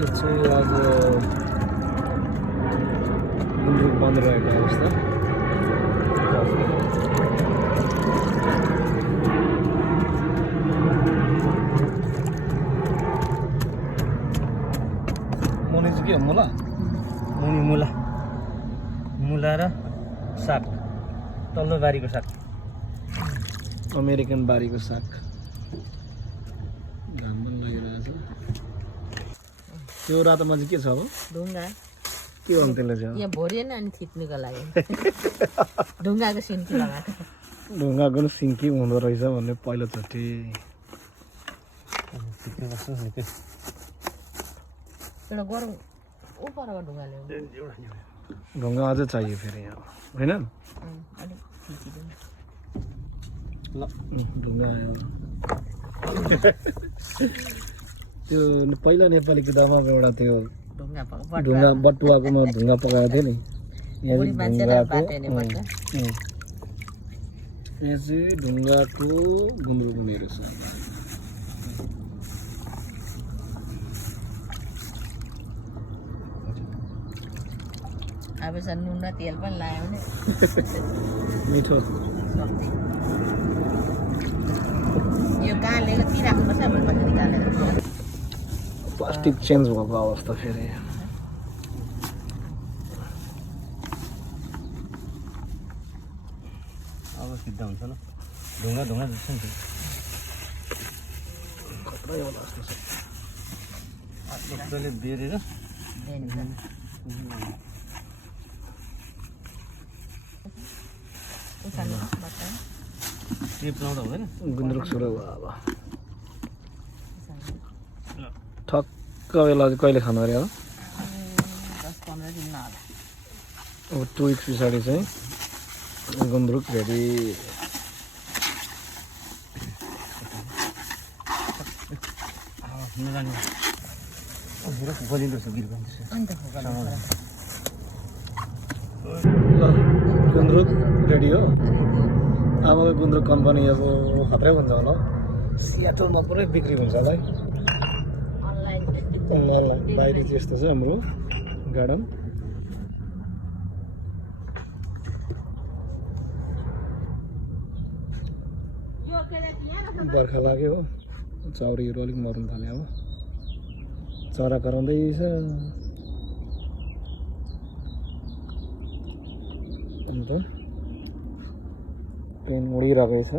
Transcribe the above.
यो चाहिँ आज गुन्द्रुक बन्द रहेको अवस्था। मुनि चाहिँ के हो मुला? मुनि मुला मुला र साग तल्लो बारीको साग अमेरिकन बारीको साग घाम पनि लागिरहेछ। त्यो रातोमा चाहिँ के छ हो? ढुङ्गा के गर्नु त्यसले चाहिँ? यहाँ भोरिएन अनि थिच्नुको लागि ढुङ्गाको सिन्की लगाएको। ढुङ्गाको पनि सिन्की हुँदो रहेछ भन्ने पहिलोचोटि। एउटा गरौँ उपरको ढुङ्गा ल्याउँ। ढुङ्गा अझै चाहियो फेरि यहाँ होइन? अलिक थिचिदिउँ। ल ढुङ्गा आयो। त्यो पहिला नेपाली किताबमा एउटा त्यो ढुङ्गा ढुङ्गा बटुवाको म ढुङ्गा पकाएको थिएँ नि। यहाँ बुढी मान्छेलाई बाटो हेर्नुपर्छ। यहाँ चाहिँ ढुङ्गाको गुन्द्रुक हुने रहेछ। अब नुन र तेल पनि लगायो भने मिठो। यो गालेको ती राख्नुपर्छ पछि गालेर। प्लास्टिक चेन्ज भएको अवस्था फेरि। अब सिद्ध हुन्छ ल ढुङ्गा ढुङ्गा जस्तो नि खतरा होला जस्तो छ। मजाले बेरेर टेप लाउँदा हुँदैन। गुन्द्रुक सुरु भयो अब। ठक्क बेला चाहिँ कहिले खानु अरे हो? 10-15 दिनमा होला। अब 2 विक्स पछाडि चाहिँ गुन्द्रुक रेडी। गलिँदो छ गिर अन्त ल गुन्द्रुक रेडी हो। अब गुन्द्रुक कम्पनी अब खत्रै हुन्छ होला। सियाटलमा पुरै बिक्री हुन्छ होला है। अनलाइन बाहिर चाहिँ यस्तो छ हाम्रो गार्डन। बर्खा लाग्यो हो, चौरीहरू अलिक मर्नु थाल्यो। अब चरा कराउँदैछ। अन्त ट्रेन उडिरहेको छ।